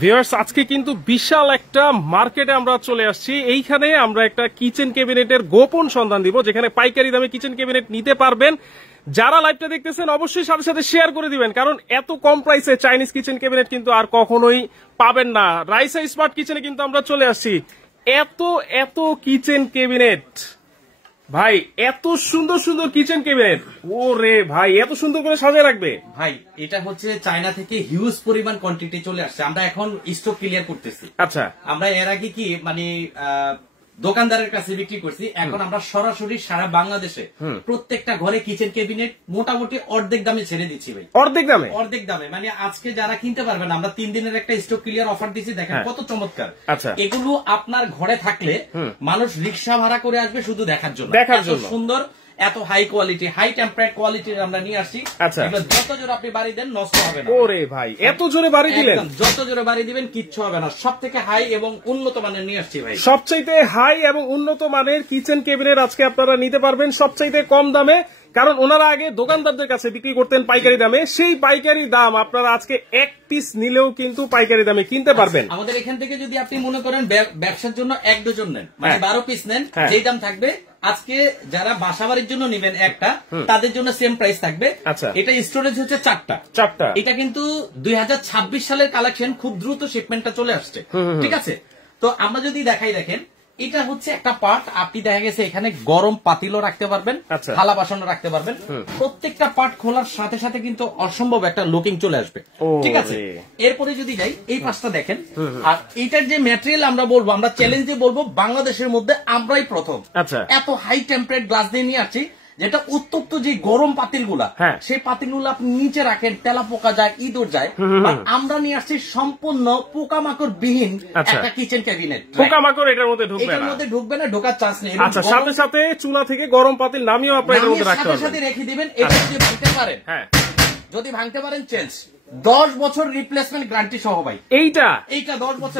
Viewers, আজকে কিন্তু বিশাল একটা মার্কেটে আমরা চলে আসছি। এইখানে আমরা একটা কিচেন ক্যাবিনেটের গোপন সন্ধান দিব, যেখানে পাইকারি দামে কিচেন ক্যাবিনেট নিতে পারবেন। যারা লাইভটা দেখতেছেন অবশ্যই সাথে সাথে শেয়ার করে দিবেন, কারণ এত কম প্রাইসে চাইনিজ কিচেন ক্যাবিনেট কিন্তু আর কখনোই পাবেন না। রাইসা স্মার্ট কিচেনে কিন্তু আমরা চলে আসছি। এত এত কিচেন ক্যাবিনেট ভাই, এত সুন্দর সুন্দর কিচেন ক্যাবিনেট, ওরে ভাই এত সুন্দর করে সাজিয়ে রাখবে ভাই। এটা হচ্ছে চায়না থেকে হিউজ পরিমাণ কোয়ান্টিটি চলে আসছে, আমরা এখন স্টক ক্লিয়ার করতেছি। আচ্ছা, আমরা এর আগে কি মানে দোকানদারের কাছে বিক্রি করছি, এখন আমরা সরাসরি সারা বাংলাদেশে প্রত্যেকটা ঘরে কিচেন ক্যাবিনেট মোটামুটি অর্ধেক দামে ছেড়ে দিচ্ছি ভাই। অর্ধেক দামে? অর্ধেক দামে, মানে আজকে যারা কিনতে পারবেন আমরা 3 দিনের একটা স্টক ক্লিয়ার অফার দিচ্ছি, দেখেন কত চমৎকার। আচ্ছা, এগুলো আপনার ঘরে থাকলে মানুষ রিক্সা ভাড়া করে আসবে শুধু দেখার জন্য। সুন্দর, এত হাই কোয়ালিটি, হাই টেম্পারেট কোয়ালিটির আমরা নিয়ে আসছি। আচ্ছা, যত জোরে আপনি বাড়ি দেন নষ্ট হবে না। ওরে ভাই এত জোরে বাড়ি দিলেন? যত জোরে বাড়ি দিবেন কিচ্ছু হবে না। সব থেকে হাই এবং উন্নত মানের নিয়ে আসছি ভাই। সবচাইতে হাই এবং উন্নত মানের কিচেন ক্যাবিনেট আজকে আপনারা নিতে পারবেন সবচাইতে কম দামে, কারণ ওনারা আগে দোকানদারদের কাছে বিক্রি করতেন পাইকারি দামে। সেই পাইকারি দাম আপনারা আজকে এক পিস নিলেও কিন্তু পাইকারি দামে কিনতে পারবেন। আমাদের এখান থেকে যদি আপনি মনে করেন ব্যবসার জন্য 1 ডজন নেন, মানে 12 পিস নেন, যেই দাম থাকবে আজকে যারা বাসাবাড়ির জন্য নেবেন একটা, তাদের জন্য সেম প্রাইস থাকবে। এটা স্টোরেজ হচ্ছে 4টা। এটা কিন্তু 2026 সালের কালেকশন, খুব দ্রুত শিপমেন্টটা চলে আসছে। ঠিক আছে, তো আমরা যদি দেখাই, দেখেন এটা হচ্ছে একটা পার্ট। আপনি দেখা গেছে এখানে গরম পাতিলও রাখতে পারবেন, থালা বাসনও রাখতে পারবেন। প্রত্যেকটা পার্ট খোলার সাথে সাথে কিন্তু অসম্ভব একটা লুকিং চলে আসবে। ঠিক আছে, এরপরে যদি যাই এই পাশটা দেখেন, আর এটার যে ম্যাটেরিয়াল আমরা বলবো, আমরা চ্যালেঞ্জ দিয়ে বলবো বাংলাদেশের মধ্যে আমরাই প্রথম এত হাই টেম্পারেট গ্লাস দিয়ে নিয়ে আসছি, যেটা উত্তপ্ত যে গরম পাতিলগুলা, সেই পাতিলগুলো আপনি নিচে রাখেন, তেলা পোকা যায়, ইঁদুর যায়। আমরা নিয়ে আসছি সম্পূর্ণ পোকামাকড় বিহীন একটা কিচেন ক্যাবিনেট। পোকামাকড় এটার মধ্যে ঢুকবে না, ঢোকার চান্স নেই। আচ্ছা, সাথে সাথে চুলা থেকে গরম পাতিল নামিয়েও আপনারা এটার মধ্যে রাখতে পারবেন, সাথে সাথে রেখে দিবেন। এটা যদি ভাঙতে পারেন, যদি ভাঙতে পারেন চেঞ্জ 10 বছর রিপ্লেসমেন্ট গ্যারান্টি সহ ভাই। এইটা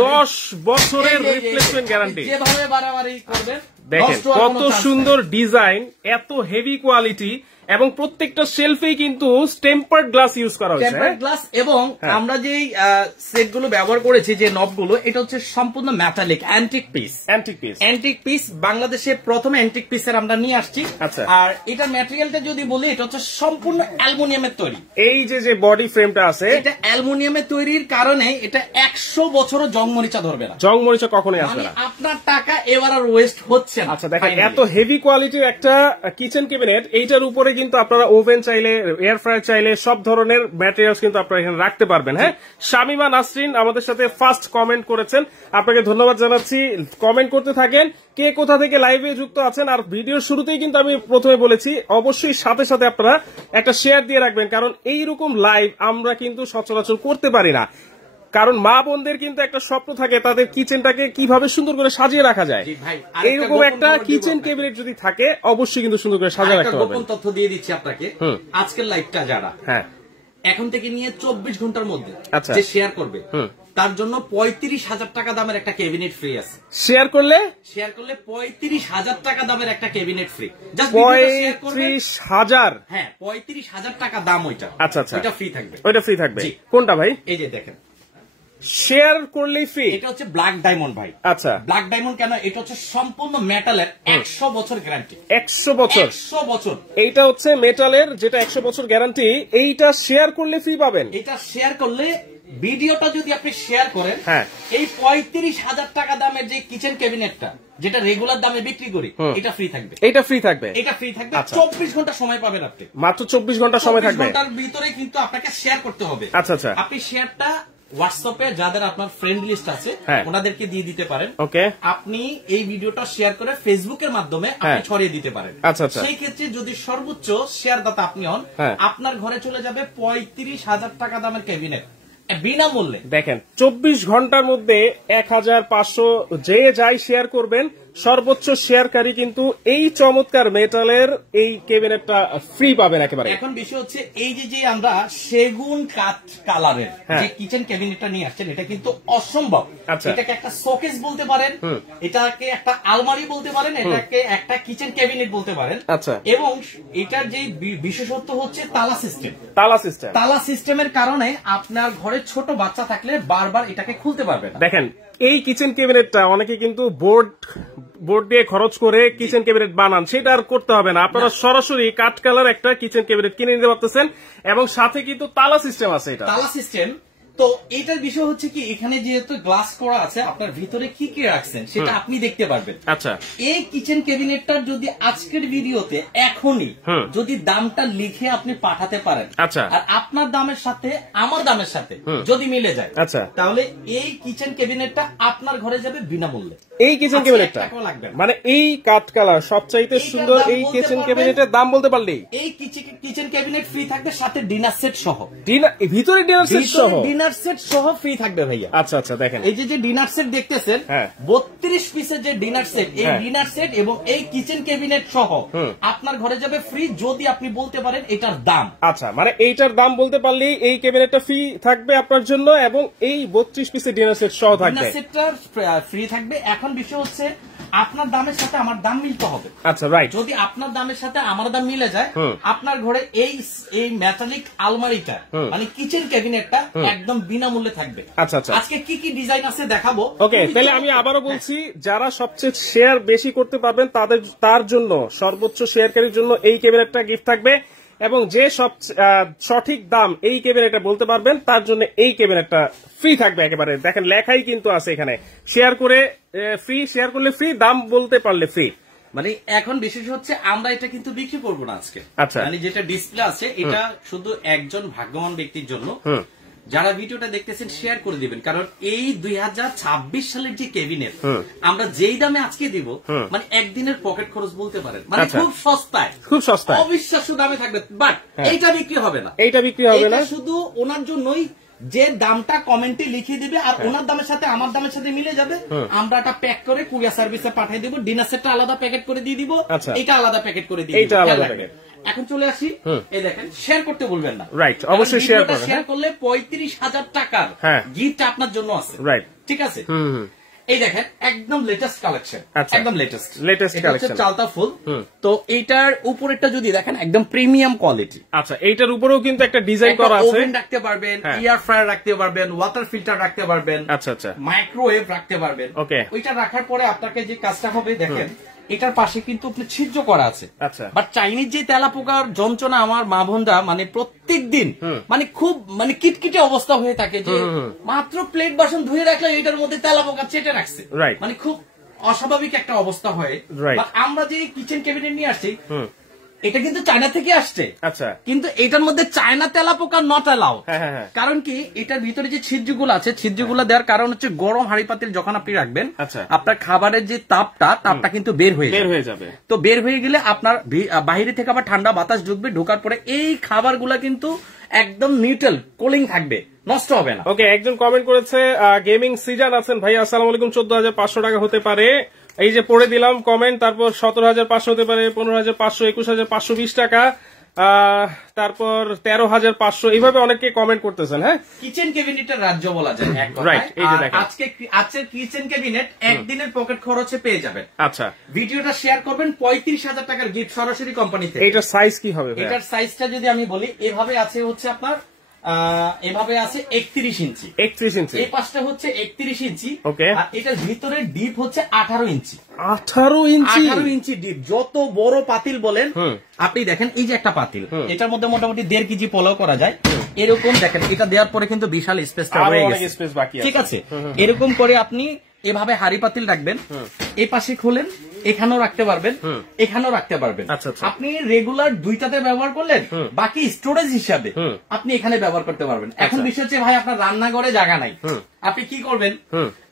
10 বছরের রিপ্লেসমেন্ট গ্যারান্টি। যেভাবে বাড়াবাড়ি করবেন, দেখেন কত সুন্দর ডিজাইন, এত হেভি কোয়ালিটি, এবং প্রত্যেকটা শেলফেই কিন্তু টেম্পার্ড গ্লাস ইউজ করা হয়েছে। টেম্পার্ড গ্লাস, এবং আমরা যে সেটগুলো ব্যবহার করেছি, যে নবগুলো, এটা হচ্ছে সম্পূর্ণ মেটালিক অ্যান্টিক পিস। বাংলাদেশে প্রথম অ্যান্টিক পিসের আমরা নিয়ে আসছি। আর এটা ম্যাটেরিয়ালটা যদি বলি, এটা হচ্ছে সম্পূর্ণ অ্যালুমিনিয়ামের তৈরি। এই যে বডি ফ্রেমটা আছে, এটা অ্যালুমিনিয়ামের তৈরির কারণে এটা 100 বছরও জংমরিচা ধরবে না। জংমরিচা কখনোই আসবে না। আপনার টাকা এবার আর ওয়েস্ট হচ্ছে না। আচ্ছা, দেখেন এত হেভি কোয়ালিটির একটা কিচেন ক্যাবিনেট, এইটার উপরে কিন্তু আপনারা ওভেন চাইলে, এয়ার ফ্রায়ার চাইলে, সব ধরনের ম্যাটেরিয়ালস কিন্তু আপনারা এখানে রাখতে পারবেন। হ্যাঁ, শামিমা নাসরিন আমাদের সাথে ফার্স্ট কমেন্ট করেছেন, আপনাকে ধন্যবাদ জানাচ্ছি। কমেন্ট করতে থাকেন, কে কোথা থেকে লাইভে যুক্ত আছেন। আর ভিডিওর শুরুতেই কিন্তু আমি প্রথমে বলেছি, অবশ্যই সাথে সাথে আপনারা একটা শেয়ার দিয়ে রাখবেন, কারণ এইরকম লাইভ আমরা কিন্তু সচরাচর করতে পারি না। কারণ মা বোনদের কিন্তু একটা স্বপ্ন থাকে, তাদের কিচেনটাকে কিভাবে সুন্দর করে সাজিয়ে রাখা যায়। এইরকম একটা কিচেন ক্যাবিনেট যদি থাকে, অবশ্যই কিন্তু সুন্দর করে সাজিয়ে রাখতে হবে। গোপন তথ্য দিয়ে দিচ্ছি আপনাকে, আজকের লাইভটা যারা এখন থেকে নিয়ে 24 ঘন্টার মধ্যে যে শেয়ার করবে, তার জন্য 35,000 টাকা দামের একটা ক্যাবিনেট ফ্রি আছে। শেয়ার করলে 35,000 টাকা দামের একটা ক্যাবিনেট ফ্রি। 35,000? হ্যাঁ, 35,000 টাকা দাম ওইটা। আচ্ছা, ওইটা ফ্রি থাকবে। ওইটা ফ্রি থাকবে। কোনটা ভাই? এই যে দেখেন, শেয়ার করলেই ফ্রি। এটা হচ্ছে ব্ল্যাক ডায়মন্ড ভাই। আচ্ছা, ব্ল্যাক ডায়মন্ড কেন? এটা হচ্ছে সম্পূর্ণ মেটালের 100 বছর গ্যারান্টি। 100 বছর? 100 বছর। এইটা হচ্ছে মেটালের, যেটা 100 বছর গ্যারান্টি। এইটা শেয়ার করলে ফ্রি পাবেন। এটা শেয়ার করলে, ভিডিওটা যদি আপনি শেয়ার করেন, এই 35,000 টাকা দামের যে কিচেন ক্যাবিনেটটা, যেটা রেগুলার দামে বিক্রি করি, এটা ফ্রি থাকবে। এটা ফ্রি থাকবে? এটা ফ্রি থাকবে। 24 ঘন্টা সময় পাবেন আপনি। মাত্র 24 ঘন্টা সময় থাকবে। 24 ঘন্টার ভিতরে কিন্তু আপনাকে শেয়ার করতে হবে। আচ্ছা, আপনি শেয়ারটা হোয়াটসঅ্যাপে যাদের আপনার ফ্রেন্ড লিস্ট আছে ওনাদেরকে দিয়ে দিতে পারেন। আপনি এই ভিডিওটা শেয়ার করে ফেসবুকের মাধ্যমে আপনি ছড়িয়ে দিতে পারেন। সেই ক্ষেত্রে যদি সর্বোচ্চ শেয়ারদাতা আপনি হন, আপনার ঘরে চলে যাবে 35,000 টাকা দামের ক্যাবিনেট বিনামূল্যে। দেখেন 24 ঘন্টার মধ্যে 1,500 যে যাই শেয়ার করবেন সর্বোচ্চ শেয়ারকারী কিন্তু এই চমৎকার মেটালের এই কেবিনেটটা ফ্রি পাবেন একেবারে। এখন বিষয় হচ্ছে এই যে আমরা সেগুন কাঠ কালারের যে কিচেন ক্যাবিনেটটা নিয়ে আসছেন, এটা কিন্তু অসম্ভব। এটাকে একটা শোকেস বলতে পারেন, এটাকে একটা আলমারি বলতে পারেন, এটাকে একটা কিচেন ক্যাবিনেট বলতে পারেন। এবং এটার যে বিশেষত্ব হচ্ছে তালা সিস্টেম। তালা সিস্টেমের কারণে আপনার ঘরে ছোট বাচ্চা থাকলে বারবার এটাকে খুলতে পারবে না। দেখেন এই কিচেন ক্যাবিনেটটা অনেকে কিন্তু বোর্ড দিয়ে খরচ করে কিচেন ক্যাবিনেট বানান, সেটা আর করতে হবে না। আপনারা সরাসরি কাঠ কালার একটা কিচেন ক্যাবিনেট কিনে নিতে পারতেছেন এবং সাথে কিন্তু তালা সিস্টেম আছে। এটা তালা সিস্টেম। তো এটার বিষয় হচ্ছে কি, এখানে যেহেতু গ্লাস করা আছে, আপনার ভিতরে কি কি রাখছেন সেটা আপনি দেখতে পারবেন। আচ্ছা, এই কিচেন ক্যাবিনেটটার যদি আজকের ভিডিওতে এখনই যদি দামটা লিখে আপনি পাঠাতে পারেন, আচ্ছা, আর আপনার দামের সাথে আমার দামের সাথে যদি মিলে যায়, আচ্ছা, তাহলে এই কিচেন ক্যাবিনেটটা আপনার ঘরে যাবে বিনামূল্যে। এই কিচেন ক্যাবিনেটটা মানে এই কাঠ কালার সবচাইতে সুন্দর এই কিচেন ক্যাবিনেটের দাম বলতে পারলেই এই কিচেন ক্যাবিনেট ফ্রি থাকবে, সাথে ডিনার সেট সহ। ভিতরে ডিনার সেট সহ, ডিনার সেট সহ ফ্রি থাকবে ভাইয়া। আচ্ছা আচ্ছা, দেখেন এই যে ডিনার সেট দেখতেছেন, 32 পিসের যে ডিনার সেট, এই ডিনার সেট এবং এই কিচেন ক্যাবিনেট সহ আপনার ঘরে যাবে ফ্রি, যদি আপনি বলতে পারেন এটার দাম। আচ্ছা, মানে এইটার দাম বলতে পারলেই এই ক্যাবিনেটটা ফ্রি থাকবে আপনার জন্য এবং এই 32 পিসের ডিনার সেট সহ থাকবে। ডিনার সেটটা ফ্রি থাকবে। এখন বিষয় হচ্ছে আপনার দামের সাথে আমার দাম মিলতে হবে। আচ্ছা, রাইট। যদি আপনার দামের সাথে আমার দাম মিলে যায়, আপনার ঘরে এই মেটালিক আলমারিটা মানে কিচেন ক্যাবিনেটটা একদম বিনামূল্যে থাকবে। আচ্ছা আচ্ছা, আজকে কি কি ডিজাইন আছে দেখাবো। ওকে, তাহলে আমি আবারও বলছি, যারা সবচেয়ে শেয়ার বেশি করতে পারবেন তার জন্য সর্বোচ্চ শেয়ারকারীর জন্য এই ক্যাবিনেটটা গিফট থাকবে এবং যে সঠিক দাম এই ক্যাবিনেটটা বলতে পারবেন তার জন্য এই ক্যাবিনেটটা ফ্রি থাকবে একেবারে। দেখেন লেখাই কিন্তু আছে এখানে, শেয়ার করে ফ্রি, শেয়ার করলে ফ্রি, দাম বলতে পারলে ফ্রি। মানে এখন বিশেষ হচ্ছে আমরা এটা কিন্তু বিক্রি করবো না আজকে। আচ্ছা, মানে যেটা ডিসপ্লে আছে এটা শুধু একজন ভাগ্যবান ব্যক্তির জন্য। যারা ভিডিওটা দেখতেছেন শেয়ার করে দিবেন, কারণ এই 2026 সালের যে ক্যাবিনেট আমরা যেই দামে আজকে দিব, মানে একদিনের পকেট খরচ বলতে পারেন, মানে খুব সস্তায়, খুব সস্তায়, অবিশ্বাস্য দামে থাকবে। বাট এইটা বিক্রি হবে না, এইটা বিক্রি হবে না, শুধু ওনার জন্যই যে দামটা কমেন্টে লিখে দিবে আর ওনার দামের সাথে আমার দামের সাথে মিলে যাবে, আমরা এটা প্যাক করে কুরিয়ার সার্ভিসে পাঠিয়ে দিব। ডিনার সেটটা আলাদা প্যাকেট করে দিয়ে দিব, এটা আলাদা প্যাকেট করে দিয়ে দিব। এখন চলে আসি, এই দেখেন শেয়ার করতে বলবেন না, রাইট? অবশ্যই শেয়ার করবেন। শেয়ার করলে 35,000 টাকার গিফট আপনার জন্য আছে, রাইট? ঠিক আছে। এই দেখেন একদম লেটেস্ট কালেকশন, একদম লেটেস্ট কালেকশন, চালতা ফুল। তো এইটার উপরেরটা যদি দেখেন একদম প্রিমিয়াম কোয়ালিটি। আচ্ছা, এইটার উপরেও কিন্তু একটা ডিজাইন করা আছে। ওভেন রাখতে পারবেন, এয়ার ফ্রায়ার রাখতে পারবেন, ওয়াটার ফিল্টার রাখতে পারবেন, আচ্ছা আচ্ছা, মাইক্রোওয়েভ রাখতে পারবেন। ওকে, ওইটা রাখার পরে আপনাকে যে কাজটা হবে দেখেন, এটার পাশে কিন্তু আপনি ছিদ্র করা আছে। আচ্ছা, বাট চাইনিজ যে তেলা পোকার যন্ত্রণা আমার মা বোনরা মানে প্রত্যেক দিন মানে খুব মানে কিটকিটে অবস্থা হয়ে থাকে, যে মাত্র প্লেট বাসন ধুয়ে রাখলে এটার মধ্যে তেলা পোকা চেটে রাখছে, মানে খুব অস্বাভাবিক একটা অবস্থা হয়। আমরা যে কিচেন ক্যাবিনেট নিয়ে আসছি এটা কিন্তু চায়না থেকে আসছে। আচ্ছা, কিন্তু এটার মধ্যে চায়না তেলা পোকা নট অ্যালাউ। কারণ কি, এটার ভিতরে যে ছিদ্রগুলো আছে, ছিদ্রগুলো দেওয়ার কারণ হচ্ছে গরম হাঁড়ি পাতিল যখন আপনি রাখবেন, আপনার খাবারের যে তাপটা কিন্তু বের হয়ে যাবে। তো বের হয়ে গেলে আপনার বাইরে থেকে আবার ঠান্ডা বাতাস ঢুকবে, ঢোকার পরে এই খাবারগুলা কিন্তু একদম নিউট্রাল কুলিং থাকবে, নষ্ট হবে না। ওকে, একজন কমেন্ট করেছে, গেমিং সিজন আছেন ভাই, আসসালামু আলাইকুম, 14,500 টাকা হতে পারে। এই যে পড়ে দিলাম কমেন্ট, তারপর 17,500 হতে পারে, 15,500, 21,520 টাকা, তারপর 13,500, এইভাবে অনেকে কমেন্ট করতেছেন। হ্যাঁ, কিচেন ক্যাবিনেটের রাজ্য বলা যায়, রাইট? এই যে দেখেন আজকের কিচেন ক্যাবিনেট একদিনের পকেট খরচে পেয়ে যাবেন। আচ্ছা, ভিডিওটা শেয়ার করবেন, 35,000 টাকার গিফট সরাসরি কোম্পানি থেকে। এটার সাইজ কি হবে? এটার সাইজটা যদি আমি বলি, এভাবে আছে হচ্ছে আপনার এভাবে আছে 31 ইঞ্চি, 31 ইঞ্চি, এই পাশটা হচ্ছে 31 ইঞ্চি। ওকে, আর এটার ভিতরে ডিপ হচ্ছে 18 ইঞ্চি, 18 ইঞ্চি ডিপ। যত বড় পাতিল বলেন আপনি দেখেন, এই যে একটা পাতিল, এটার মধ্যে মোটামুটি 1.5 কেজি পোলাও করা যায়। এরকম দেখেন, এটা দেওয়ার পরে কিন্তু বিশাল স্পেসটা হয়ে গেছে, ঠিক আছে। এরকম করে আপনি এভাবে হাড়ি পাতিল রাখবেন, এই পাশে খোলেন, এখানেও রাখতে পারবেন, এখানেও রাখতে পারবেন। আপনি রেগুলার দুইটাতে ব্যবহার করলেন, বাকি স্টোরেজ হিসাবে আপনি এখানে ব্যবহার করতে পারবেন। এখন বিষয় হচ্ছে ভাই আপনার রান্নাঘরে জায়গা নাই, আপনি কি করবেন,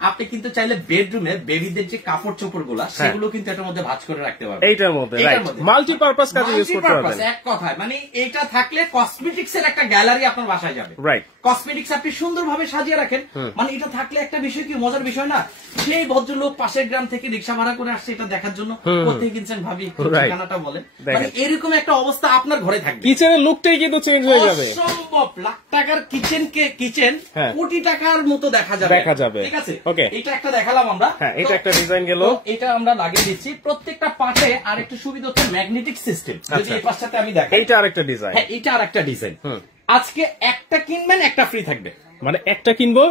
আপনি কিন্তু চাইলে বেডরুমে বেবিদের যে কাপড় চোপড় গুলা সেগুলো কিন্তু এটার মধ্যে ভাঁজ করে রাখতে পারবেন। এইটার মধ্যে মাল্টিপারপাস কাজে ইউজ করতে পারবেন। এক কথায় মানে এটা থাকলে কসমেটিক্স এর একটা গ্যালারি আপনার বাসায় যাবে। রাইট, কসমেটিক্স আপনি সুন্দরভাবে সাজিয়ে রাখেন। মানে এটা থাকলে একটা বিষয় কি মজার বিষয় না, সেই ভদ্রলোক পাশের গ্রাম থেকে রিক্সা ভাড়া করে আসছে এটা দেখার জন্য, কোথায় কিনছেন ভাবি ঠিকানাটা বলেন, মানে এরকম একটা অবস্থা আপনার ঘরে থাকবে। কিচেনের লুকটাই কিন্তু চেঞ্জ হয়ে যাবে। অসম্ভব লাখ টাকার কিচেন কোটি টাকার মতো দেখা যাবে। ঠিক আছে, এটা একটা দেখালাম আমরা। হ্যাঁ, এটা একটা ডিজাইন গেল, এটা আমরা লাগিয়ে দিচ্ছি প্রত্যেকটা পার্টে। আর একটু সুবিধা হচ্ছে ম্যাগনেটিক সিস্টেম। যদি এই পাশটাতে আমি দেখাই, এটা আরেকটা ডিজাইন। হ্যাঁ, এটা আরেকটা ডিজাইন। আজকে একটা কিনবেন একটা ফ্রি থাকবে। মানে একটা কিনবো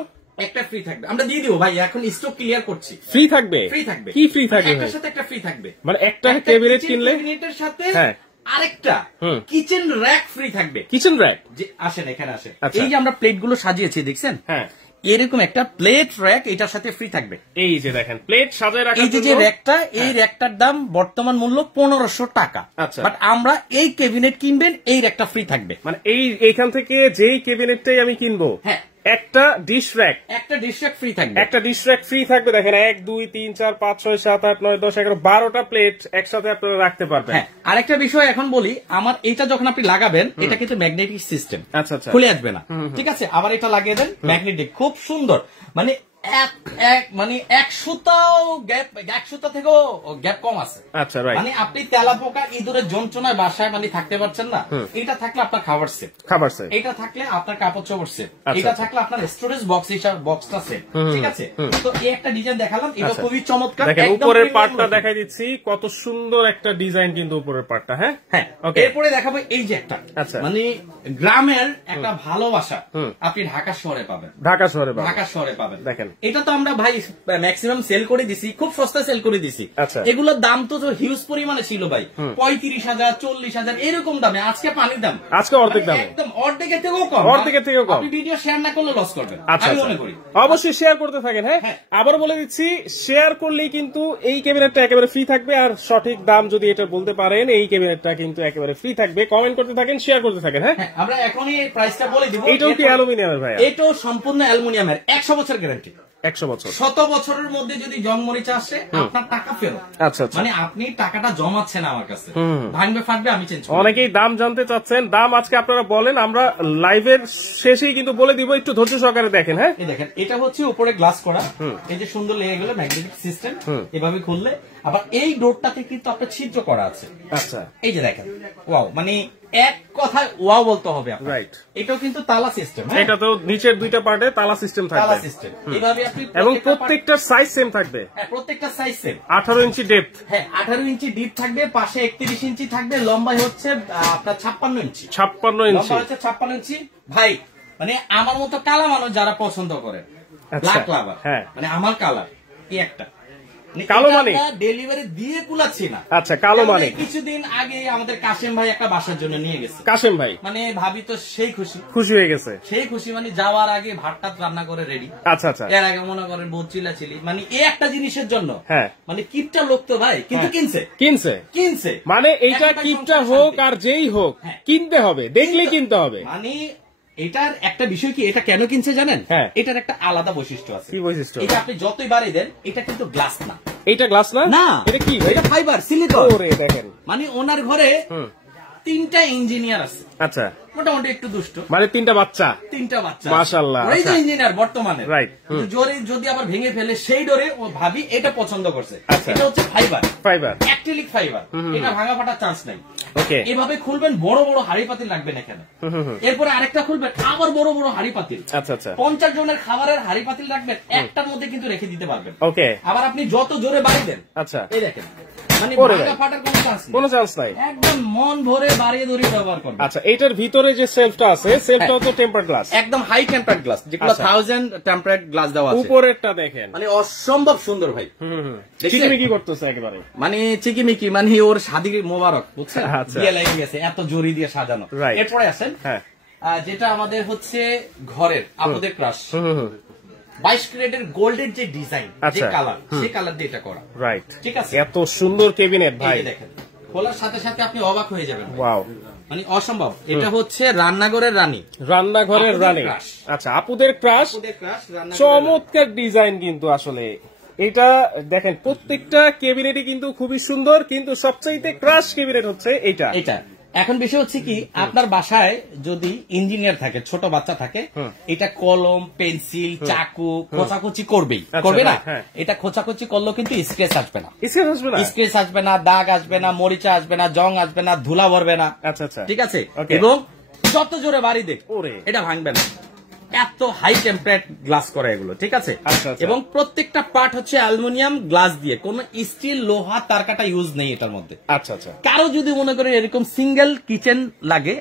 একটা ফ্রি থাকবে, আমরা দিয়ে দিব ভাই, এখন স্টক ক্লিয়ার করছি। ফ্রি থাকবে? ফ্রি থাকবে। কি ফ্রি থাকবে? একটার সাথে একটা ফ্রি থাকবে। মানে একটা ক্যাবিনেট কিনলে ক্যাবিনেটের সাথে হ্যাঁ আরেকটা কিচেন র‍্যাক ফ্রি থাকবে। কিচেন র‍্যাক যে আসেন এখানে আসেন, এই যে আমরা প্লেট গুলো সাজিয়েছি দেখছেন, হ্যাঁ এরকম একটা প্লেট র‍্যাক এটার সাথে ফ্রি থাকবে। এই যে দেখেন প্লেট সাজায় রাখার জন্য। এই যে র‍্যাকটা, এই র‍্যাকটার দাম বর্তমান মূল্য 1500 টাকা। বাট আমরা এই ক্যাবিনেট কিনবেন, এই র‍্যাকটা ফ্রি থাকবে। মানে এইখান থেকে যেই ক্যাবিনেটটাই আমি কিনবো, হ্যাঁ একটা ডিশ র‍্যাক ফ্রি থাকবে। একটা ডিশ র‍্যাক ফ্রি থাকবে। দেখেন 1 2 3 4 5 6 7 8 9 10 11 12টা প্লেট একসাথে আপনারা রাখতে পারবেন। হ্যাঁ, আরেকটা বিষয় এখন বলি, আমার এটা যখন আপনি লাগাবেন এটা কিন্তু ম্যাগনেটিক সিস্টেম, আচ্ছা আচ্ছা, খুলে আসবে না। ঠিক আছে, আবার এটা লাগিয়ে দেন ম্যাগনেটিক, খুব সুন্দর। মানে মানে 1 সুতা থেকেও গ্যাপ কম আছে। আচ্ছা, রাইট। মানে আপনি তেলাপোকা ইঁদুরের যন্ত্রণায় বাসায় মানে থাকতে পারছেন না, এটা থাকলে আপনার খাবার সেট, এটা থাকলে আপনার কাপড় চোপড় সেট, এটা থাকলে আপনার স্টোরেজ বক্সটা সেট। ঠিক আছে, তো এই একটা ডিজাইন দেখালাম, এটা খুবই চমৎকার। দেখেন উপরের পার্টটা দেখাই দিচ্ছি, কত সুন্দর একটা ডিজাইন কিন্তু উপরের পার্টটা। হ্যাঁ হ্যাঁ, এরপরে দেখাবো এই যে একটা মানে গ্রামের একটা ভালোবাসা আপনি ঢাকা শহরে পাবেন। ঢাকা শহরে পাবেন। দেখেন এটা তো আমরা ভাই ম্যাক্সিমাম সেল করে দিছি, খুব সস্তা সেল করে দিছি। এগুলোর দাম তো হিউজ পরিমাণে ছিল ভাই, 35,000 40,000 এরকম দামে। আজকে পানির দাম, আজকে অর্ধেক দামে, একদম অর্ধেকের থেকেও কম। আপনি ভিডিও শেয়ার না করলে লস করবেন, আমি মনে করি। অবশ্যই শেয়ার করতে থাকেন। হ্যাঁ, আবার বলে দিচ্ছি, শেয়ার করলেই কিন্তু এই ক্যাবিনেটটা একেবারে ফ্রি থাকবে। আর সঠিক দাম যদি এটা বলতে পারেন, এই ক্যাবিনেটটা কিন্তু একেবারে ফ্রি থাকবে। কমেন্ট করতে থাকেন, শেয়ার করতে থাকেন। হ্যাঁ, আমরা এখনই প্রাইসটা বলে দিব। এটাও কি অ্যালুমিনিয়ামের ভাই? এটাও সম্পূর্ণ অ্যালুমিনিয়ামের, 100 বছর গ্যারান্টি। 100 বছর, 100 বছরের মধ্যে যদি জং মরিচা আসে আপনার টাকা ফেরত। আচ্ছা, মানে আপনি টাকাটা জমাচ্ছেন আমার কাছে, ভাঙবে ফাটবে আমি চেঞ্জ করব। অনেকেই দাম জানতে চাচ্ছেন, দাম আজকে আপনারা বলেন, আমরা লাইভের শেষেই কিন্তু বলে দিব, একটু ধৈর্য সহকারে দেখেন। হ্যাঁ, এই দেখেন এটা হচ্ছে উপরে গ্লাস করা, এই যে সুন্দর লেগে গেল ম্যাগনেটিক সিস্টেম, এভাবে খুললে আবার এই ডোরটাতে কিন্তু আপনার ছিদ্র করা আছে। আচ্ছা, এই যে দেখেন, ওয়াও, মানে এক কথায় ওয়াও বলতে হবে আপনার। রাইট, এটাও কিন্তু তালা সিস্টেম। এটা তো নিচের দুইটা পার্টে তালা সিস্টেম থাকবে, তালা সিস্টেম এভাবে আপনি, এবং প্রত্যেকটার সাইজ সেম থাকবে। হ্যাঁ, প্রত্যেকটা সাইজ সেম। 18 ইঞ্চি ডেপথ। হ্যাঁ, 18 ইঞ্চি ডিপ থাকবে, পাশে 31 ইঞ্চি থাকবে, লম্বাই হচ্ছে আপনার 56 ইঞ্চি। 56 ইঞ্চি, লম্বা হচ্ছে 56 ইঞ্চি। ভাই মানে আমার মতো কালা মানুষ যারা পছন্দ করে, ব্ল্যাক লাভার, হ্যাঁ মানে আমার কালার, এই একটা কালো মানে ডেলিভারি দিয়ে কুলাচ্ছি না। আচ্ছা, কালো মানে কিছুদিন আগে আমাদের কাশেম ভাই একটা বাসার জন্য নিয়ে গেছে। কাশেম ভাই মানে ভাবি তো সেই খুশি হয়ে গেছে, সেই খুশি মানে যাওয়ার আগে ভাতটা রান্না করে রেডি। আচ্ছা আচ্ছা, এর আগে মনে করেন বহুত চিল্লাচিল্লি, মানে এই একটা জিনিসের জন্য। হ্যাঁ, মানে কিপটা লোক তো ভাই, কিন্তু কিনছে মানে এইটা কিপটা হোক আর যেই হোক কিনতে হবে, দেখলে কিনতে হবে। মানে এটার একটা বিষয় কি, এটা কেন কিনছে জানেন? হ্যাঁ, এটার একটা আলাদা বৈশিষ্ট্য আছে। কি বৈশিষ্ট্য? এটা আপনি যতই বাড়িয়ে দেন, এটা কিন্তু গ্লাস না। এটা গ্লাস না? না, এটা কি? এটা ফাইবার, সিলিকন। ওরে দেখেন, মানে ওনার ঘরে 3টা ইঞ্জিনিয়ার আছে। আচ্ছা, মোটামুটি একটু দুষ্ট, মানে 3টা বাচ্চা। মাশাআল্লাহ, ওই যে ইঞ্জিনিয়ার বর্তমানে। রাইট, জোরে যদি আবার ভেঙে ফেলে সেই ডোরে ও ভাবি এটা পছন্দ করছে। এটা হচ্ছে ফাইবার, অ্যাক্রিলিক ফাইবার, এটা ভাঙা ফাটার চান্স নাই। ওকে, এভাবে খুলবেন, বড় বড় হাড়ি পাতিল রাখবেন এখানে। এরপরে আরেকটা খুলবেন, আবার বড় বড় হাড়ি পাতিল। আচ্ছা আচ্ছা, 50 জনের খাবারের হাড়ি পাতিল রাখবেন, একটার মধ্যে কিন্তু রেখে দিতে পারবেন। ওকে, আবার আপনি যত জোরে বাড়ি দেন, আচ্ছা এই দেখেন, মানে ভাঙা ফাটার কোনো চান্স নাই, একদম মন ভরে বাড়িয়ে ধরে ব্যবহার করবেন। আচ্ছা, এটার ভিতরে যে সেলফটা আছে, সেলফটাও তো টেম্পারড গ্লাস, একদম হাই টেম্পারড গ্লাস, যেগুলো 1000 টেম্পারড গ্লাস দেওয়া আছে। উপরেরটা দেখেন, মানে অসম্ভব সুন্দর ভাই। চিকিমিকি করতেছে একেবারে, মানে চিকিমিকি, মানে ওর শাদী মোবারক, বুঝছেন? বিয়ে লেগে গেছে, এত জরি দিয়ে সাজানো। এরপরে আসেন যেটা আমাদের হচ্ছে ঘরের আপদের ক্রাশ, 22 ক্যারেটের গোল্ডের যে ডিজাইন, যে কালার, সেই কালার দিয়ে এটা করা। রাইট, ঠিক আছে, এত সুন্দর ক্যাবিনেট ভাই, দেখেন খোলার সাথে সাথে আপনি অবাক হয়ে যাবেন। ওয়াও, মানে অসম্ভব। এটা হচ্ছে রান্নাঘরের রানী, রান্নাঘরের রানী। আচ্ছা, আপুদের ক্রাশ, চমৎকার ডিজাইন কিন্তু আসলে এটা দেখেন, প্রত্যেকটা ক্যাবিনেটই কিন্তু খুবই সুন্দর, কিন্তু সবচাইতে ক্রাশ ক্যাবিনেট হচ্ছে এটা। এখন বিষয় হচ্ছে কি, আপনার বাসায় যদি ইঞ্জিনিয়ার থাকে, ছোট বাচ্চা থাকে, এটা কলম, পেন্সিল, চাকু খোঁচাখুচি করবেই, করবে না? এটা খোঁচাখুচি করলেও কিন্তু স্ক্র্যাচ আসবে না, স্ক্র্যাচ আসবে না, দাগ আসবে না, মরিচা আসবে না, জং আসবে না, ধুলা ভরবে না। আচ্ছা আচ্ছা, ঠিক আছে। এবং যত জোরে বাড়ি দেখ এটা ভাঙবে না, এত হাই টেম্পারেট গ্লাস করা এগুলো। ঠিক আছে। এবং প্রত্যেকটা পার্ট হচ্ছে অ্যালুমিনিয়াম গ্লাস দিয়ে, কোন স্টিল, লোহা, তার কাটা ইউজ নেই এটার মধ্যে। আচ্ছা আচ্ছা, কারো যদি মনে করেন এরকম সিঙ্গেল কিচেন লাগে,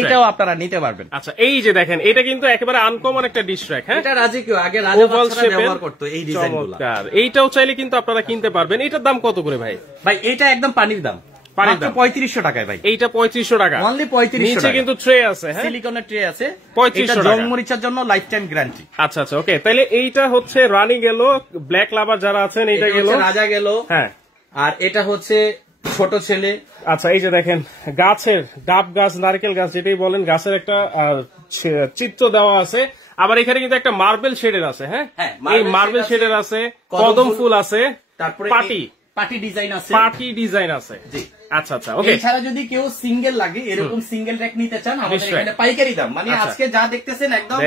এটাও আপনারা নিতে পারবেন। আচ্ছা, এই যে দেখেন, এটা কিন্তু একেবারে আনকমন একটা ডিশ র‍্যাক। হ্যাঁ, এটা রাজকীয়, আগে রাজা ব্যবহার করতো এই ডিজাইনগুলো। এইটাও চাইলে কিন্তু আপনারা কিনতে পারবেন। এটার দাম কত করে ভাই? ভাই এটা একদম পানির দাম, 3500 টাকায় ভাই। এইটা 3500 টাকা, অনলি 3500। নিচে কিন্তু ট্রে আছে, হ্যাঁ, সিলিকনের ট্রে আছে, 3500 টাকা। জং মরিচার জন্য লাইফ টাইম গ্যারান্টি। আচ্ছা আচ্ছা, ওকে। তাহলে এইটা হচ্ছে রানী গেল, ব্ল্যাক লাভার যারা আছেন এইটা গেল, রাজা গেল। হ্যাঁ, আর এটা হচ্ছে ছোট ছেলে। আচ্ছা, এই যে দেখেন, গাছের ডাব গাছ, নারকেল গাছ যেটাই বলেন, গাছের একটা চিত্র দেওয়া আছে। আবার এখানে কিন্তু একটা মার্বেল শেডের আছে। হ্যাঁ, এই মার্বেল শেডের আছে, কদম ফুল আছে, তারপরে পার্টি ডিজাইন আছে। জি, আচ্ছা আচ্ছা, ওকে। এছাড়া যদি কেউ সিঙ্গেল লাগে, এরকম সিঙ্গেল র‍্যাক নিতে চান, আমাদের এখানে পাইকারি দাম, মানে আজকে যা দেখতেছেন একদম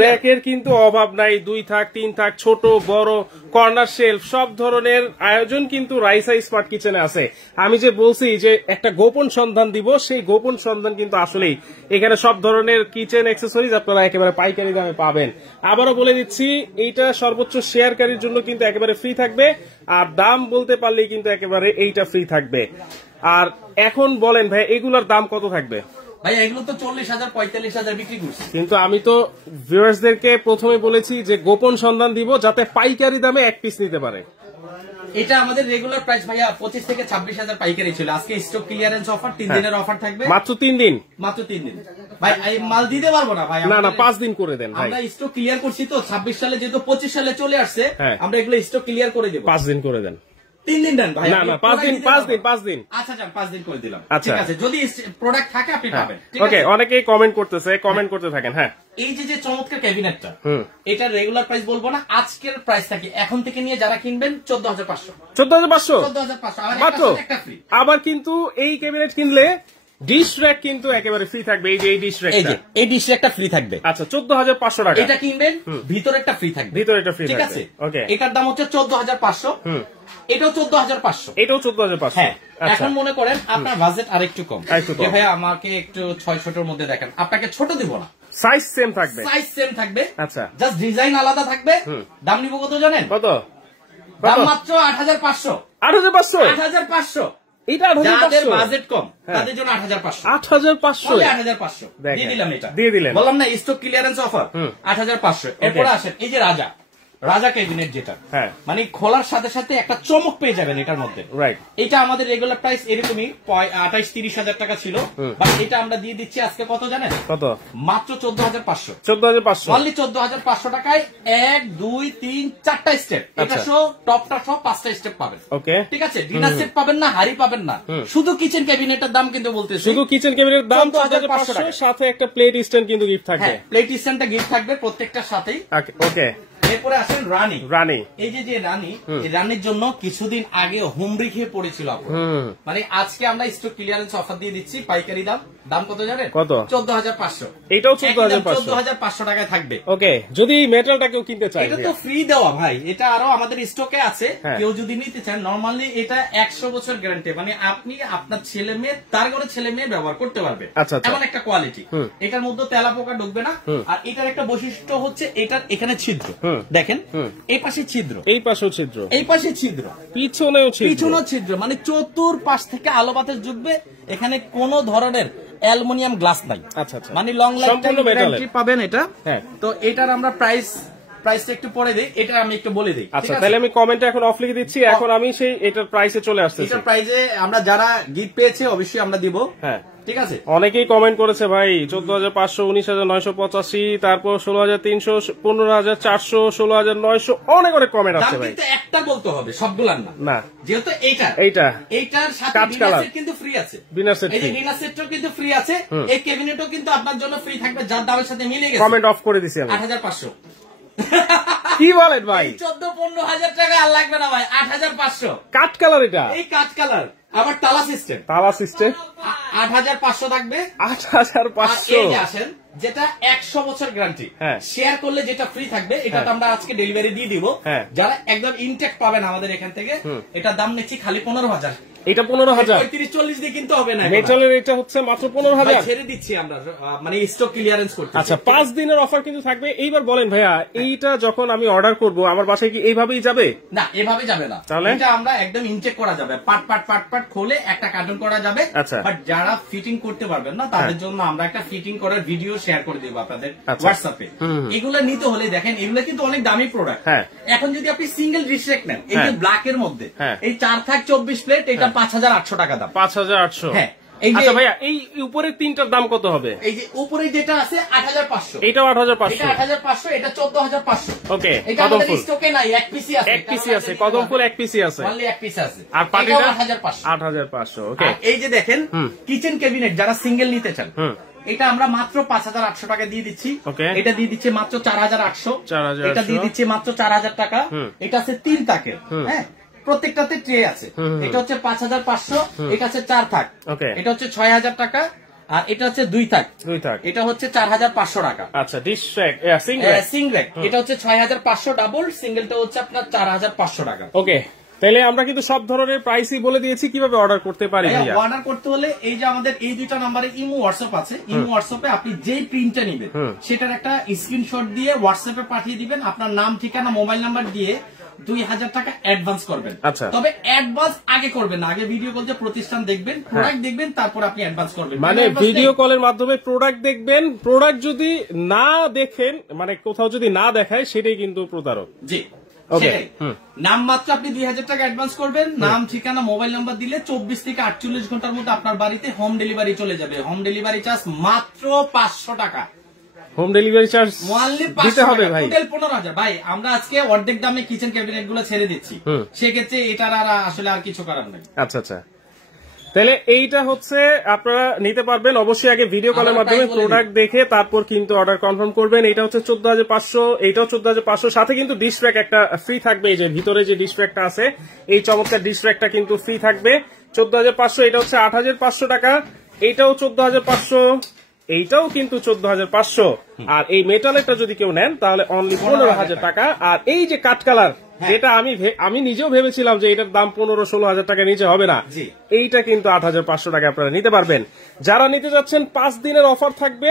র‍্যাকের কিন্তু অভাব নাই। 2 থাক, 3 থাক, ছোট বড়, কর্নার শেলফ, সব ধরনের আয়োজন কিন্তু রাইসা স্মার্ট কিচেনে আছে। আমি যে বলছি যে একটা গোপন সন্ধান দিব, সেই গোপন সন্ধান কিন্তু আসলেই এখানে সব ধরনের কিচেন অ্যাক্সেসরিজ আপনারা একেবারে পাইকারি দামে পাবেন। আবারও বলে দিচ্ছি, এইটা সর্বোচ্চ শেয়ারকারীর জন্য কিন্তু একেবারে ফ্রি থাকবে, আর দাম বলতে পারলেই কিন্তু একেবারে এইটা ফ্রি থাকবে। আর এখন বলেন ভাই, এগুলোর দাম কত থাকবে? ভাই এগুলো তো 40,000 45,000 বিক্রি করছি, কিন্তু আমি তো ভিউয়ার্সদেরকে প্রথমে বলেছি যে গোপন সন্ধান দিব, যাতে পাইকারি দামে এক পিস নিতে পারে। এটা আমাদের রেগুলার প্রাইস ভাইয়া 25 থেকে 26,000 পাইকারি ছিল। আজকে স্টক ক্লিয়ারেন্স অফার, 3 দিনের অফার থাকবে, মাত্র 3 দিন, মাত্র 3 দিন। ভাই এই মাল দিতে পারবো না ভাই, না 5 দিন করে দেন ভাই। আমরা স্টক ক্লিয়ার করছি তো 26 সালে, যেহেতু 25 সালে চলে আসছে, আমরা এগুলো স্টক ক্লিয়ার করে দেব। 5 দিন করে দেন, 3 দিন দেন ভাই। না 5 দিন। আচ্ছা 5 দিন করে দিলাম, ঠিক আছে। যদি প্রোডাক্ট থাকে আপনি পাবেন। ওকে, অনেকেই কমেন্ট করতেছে, কমেন্ট করতে থাকেন। হ্যাঁ, এই যে চমৎকার ক্যাবিনেটটা, এটা রেগুলার প্রাইস বলবো না, আজকের প্রাইস থাকে এখন থেকে নিয়ে যারা কিনবেন 14,500 মাত্র। আবার কিন্তু এই ক্যাবিনেট কিনলে ডিশ র‍্যাক কিন্তু একেবারে ফ্রি থাকবে। এই যে এই ডিশ র‍্যাকটা ফ্রি থাকবে। আচ্ছা, 14,500 টাকা। এটা কিনবেন, ভিতরে একটা ফ্রি থাকবে, ঠিক আছে। ওকে, এটার দাম হচ্ছে 14,500, এটাও 14,500, এটাও 14,500। হ্যাঁ, এখন মনে করেন আপনার বাজেট আরেকটু কম, ভাই আমাকে একটু 6 ছোটর মধ্যে দেখেন, আপনাকে ছোট দিব না, সাইজ সেম থাকবে। আচ্ছা, জাস্ট ডিজাইন আলাদা থাকবে। দাম নিব কত জানেন? কত দাম? মাত্র 8,500। 8,500। এটা যাদের বাজেট কম তাদের জন্য 8,500 দিয়ে দিলাম। বললাম না স্টক ক্লিয়ারেন্স অফার 8,500। এরপরে আসেন এই যে রাজা ক্যাবিনেট, যেটা মানে খোলার সাথে সাথে একটা চমক পেয়ে যাবেন এটার মধ্যে। এটা আমাদের রেগুলার প্রাইস এরকমই 28-30 হাজার টাকা ছিল, বাট এটা আমরা দিয়ে দিচ্ছি আজকে কত জানেন? কত? মাত্র 14,500। অনলি 14,500 টাকায় 1 2 3 4টা স্টেপ, এটা সহ টপটা সহ 5টা স্টেপ পাবেন। ওকে, ঠিক আছে। ডিনার সেট পাবেন না, হাড়ি পাবেন না, শুধু কিচেন ক্যাবিনেটের দাম কিন্তু বলতেছি, শুধু কিচেন ক্যাবিনেটের দাম 14,500 টাকা, সাথে একটা প্লেট স্ট্যান্ড কিন্তু গিফট থাকবে। প্লেট স্ট্যান্ডটা গিফট থাকবে প্রত্যেকটার সাথেই। ওকে, এরপরে আসেন রানী। এই যে রানী, এই রানীর জন্য কিছুদিন আগে হুমড়ি খেয়ে পড়েছিল আপু, মানে আজকে আমরা স্টক ক্লিয়ারেন্স অফার দিয়ে দিচ্ছি পাইকারি দাম কত জানেন? কত? 14,500। এটাও 14,500 টাকায় থাকবে। ওকে, যদি মেটালটা কেউ কিনতে চায়, এটা তো ফ্রি দেওয়া ভাই, এটা আরো আমাদের স্টকে আছে, কেউ যদি নিতে চান। নরমালি এটা 100 বছর গ্যারান্টি, মানে আপনি আপনার ছেলে মেয়ে, তার ঘরে ছেলে মেয়ে ব্যবহার করতে পারবে, এমন একটা কোয়ালিটি। এটার মধ্যে তেলা পোকা ঢুকবে না। আর এটার একটা বৈশিষ্ট্য হচ্ছে এটার এখানে ছিদ্র দেখেন, এই পাশে ছিদ্র, এই পাশেও ছিদ্র, এই পাশে ছিদ্র, পিছনেও ছিদ্র, মানে চতুর্পাশ থেকে আলো বাতাস ঢুকবে। এখানে কোন ধরনের অ্যালুমিনিয়াম গ্লাস নাই। আচ্ছা, মানে লং লাইফ গ্যারান্টি পাবেন এটা। তো এটার আমরা প্রাইসটা একটু পরে দেই, এটা আমি একটু বলে দিই। আচ্ছা, তাহলে আমি কমেন্টে এখন অফ লিখে দিচ্ছি, এখন আমি সেই এটার প্রাইসে চলে আসতেছি। এটার প্রাইসে আমরা যারা গিফট পেয়েছে অবশ্যই আমরা দিব। হ্যাঁ, ঠিক আছে, অনেকেই কমেন্ট করেছে ভাই 14,500, 19,985, তারপর 16,300, 15,400, 16,900, অনেক অনেক কমেন্ট আছে ভাই। কিন্তু একটা বলতে হবে, সবগুলার না, যেহেতু এইটার সাথে ডিনার সেট কিন্তু ফ্রি আছে, এই যে ডিনার সেটটাও কিন্তু ফ্রি আছে, এই ক্যাবিনেটও কিন্তু আপনার জন্য ফ্রি থাকবে, যার দামের সাথে মিলে গেছে। কমেন্ট অফ করে দিছি আমি। 8,500 কি বলেন ভাই? 14-15,000 টাকা আর লাগবে না ভাই, 8,500 কাট কালার, এটা এই কাট কালার, আবার তালা সিস্টেম, 8,500 থাকবে। 8,500 এই যে আসেন, যেটা 100 বছর গ্যারান্টি, শেয়ার করলে যেটা ফ্রি থাকবে, এটা তো আমরা আজকে ডেলিভারি দিয়ে দিব। যারা একদম ইনটেক পাবেন আমাদের এখান থেকে, এটার দাম নিচ্ছি খালি 15,000। এটা 15,000, 35-40 দিয়ে কিনতে হবে না, মেটালের এটা হচ্ছে মাত্র 15,000 ছেড়ে দিচ্ছি আমরা, মানে স্টক ক্লিয়ারেন্স করতে। আচ্ছা, 5 দিনের অফার কিন্তু থাকবে। এইবার বলেন ভাইয়া, এইটা যখন আমি অর্ডার করব আমার বাসায় কি এইভাবেই যাবে? না, এভাবে যাবে না, এটা আমরা একদম ইনটেক করা যাবে, পাট খুলে একটা কার্টন করা যাবে। বাট যারা ফিটিং করতে পারবেন না, তাদের জন্য আমরা একটা ফিটিং করার ভিডিও শেয়ার করে দেব আপনাদের হোয়াটসঅ্যাপে। এগুলো নিতে হলে দেখেন, এগুলো কিন্তু অনেক দামি প্রোডাক্ট। এখন যদি আপনি সিঙ্গেল ডিস্ট্রেক্ট নেন, এই যে ব্ল্যাক এর মধ্যে এই 4 থাক 24 প্লেট, এটা 5,800 টাকা দাম। 5,800। হ্যাঁ। আচ্ছা ভাইয়া, এই উপরের তিনটার দাম কত হবে? এই যে উপরে যেটা আছে 8,500, এটাও 8,500, এটা 8,500, এটা 14,500। ওকে, এটা আমাদের স্টকে নাই, এক পিসি আছে, এক পিসি আছে, কদমফুল এক পিসি আছে, অনলি এক পিস আছে। আর পাটিটা 8,500। ওকে। এই যে দেখেন কিচেন ক্যাবিনেট, যারা সিঙ্গেল নিতে চান, এটা আমরা মাত্র 5,800 টাকা দিয়ে দিচ্ছি। এটা দিয়ে দিচ্ছি মাত্র 4,800, এটা দিয়ে দিচ্ছি মাত্র 4,000 টাকা। এটা আছে 3 তাকের, হ্যাঁ, প্রত্যেকটাতে ট্রে আছে। এটা হচ্ছে 5,500, এটা হচ্ছে 4 থাক, এটা হচ্ছে 6,000 টাকা, আর এটা হচ্ছে 2 থাক, এটা হচ্ছে 4,500 টাকা। আচ্ছা, ডিশ র‍্যাক সিঙ্গেল, এটা হচ্ছে 6,500, ডাবল সিঙ্গেলটা হচ্ছে আপনার 4,500 টাকা। ওকে, তাহলে আমরা কিন্তু সব ধরনের প্রাইসই বলে দিয়েছি। কিভাবে অর্ডার করতে পারি? অর্ডার করতে হলে এই যে আমাদের এই দুইটা নাম্বারে ইমো হোয়াটসঅ্যাপ আছে, ইমো হোয়াটসঅ্যাপে আপনি যেই প্রিন্টটা নেবেন সেটার একটা স্ক্রিনশট দিয়ে হোয়াটসঅ্যাপে পাঠিয়ে দিবেন, আপনার নাম, ঠিকানা, মোবাইল নাম্বার দিয়ে 2,000 টাকা অ্যাডভান্স করবেন। তবে অ্যাডভান্স আগে করবেন না, আগে ভিডিও কল যে প্রতিষ্ঠান দেখবেন, প্রোডাক্ট দেখবেন, তারপর আপনি অ্যাডভান্স করবেন। মানে ভিডিও কলের মাধ্যমে প্রোডাক্ট দেখবেন, প্রোডাক্ট যদি না দেখেন, মানে কোথাও যদি না দেখায়, সেটাই কিন্তু প্রতারক। জি, নাম মাত্র আপনি 2,000 টাকা অ্যাডভান্স করবেন, নাম, ঠিকানা, মোবাইল নাম্বার দিলে 24 থেকে 48 ঘন্টার মধ্যে আপনার বাড়িতে হোম ডেলিভারি চলে যাবে। হোম ডেলিভারি চার্জ মাত্র 500 টাকা। হোম ডেলিভারি চার্জ দিতে হবে ভাই। টোটাল 15,000। ভাই, আমরা আজকে অর্ধেক দামে কিচেন ক্যাবিনেট গুলো ছেড়ে দিচ্ছি, সেক্ষেত্রে এটার আর আসলে আর কিছু করার নেই। আচ্ছা আচ্ছা, তাহলে এইটা হচ্ছে আপনারা নিতে পারবেন। অবশ্যই আগে ভিডিও কলের মাধ্যমে প্রোডাক্ট দেখে তারপর কিন্তু অর্ডার কনফার্ম করবেন। এটা হচ্ছে 14,500, এইটাও 14,500, সাথে কিন্তু ডিশ র‍্যাক একটা ফ্রি থাকবে। এই যে ভিতরে যে ডিশ র‍্যাকটা আছে, এই চমৎকার ডিশ র‍্যাকটা কিন্তু ফ্রি থাকবে। 14,500, এটা হচ্ছে 8,500 টাকা, এইটাও 14,500, এইটাও কিন্তু 14,500। আর এই মেটালেরটা যদি কেউ নেন তাহলে অনলি 15,000 টাকা। আর এই যে কাঠ কালার, যেটা আমি নিজেও ভেবেছিলাম যে এটার দাম 15-16,000 টাকা নিচে হবে না, এইটা কিন্তু 8,500 টাকা আপনারা নিতে পারবেন। যারা নিতে যাচ্ছেন 5 দিনের অফার থাকবে,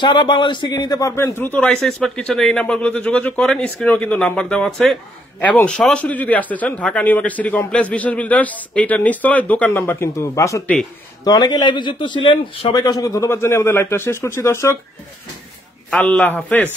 সারা বাংলাদেশ থেকে নিতে পারবেন। দ্রুত রাইসা স্মার্ট কিচেনের এই নাম্বারগুলোতে যোগাযোগ করেন, স্ক্রিনেও কিন্তু নাম্বার দেওয়া আছে। এবং সরাসরি যদি আসতে চান, Dhaka new market city complex, বিশ্বাস বিল্ডার্স, এইটার নিচতলায়, দোকান নাম্বার কিন্তু 62। তো অনেকেই লাইভে যুক্ত ছিলেন, সবাইকে অসংখ্য ধন্যবাদ জানিয়ে আমাদের লাইভটা শেষ করছি দর্শক। আল্লাহ হাফেজ।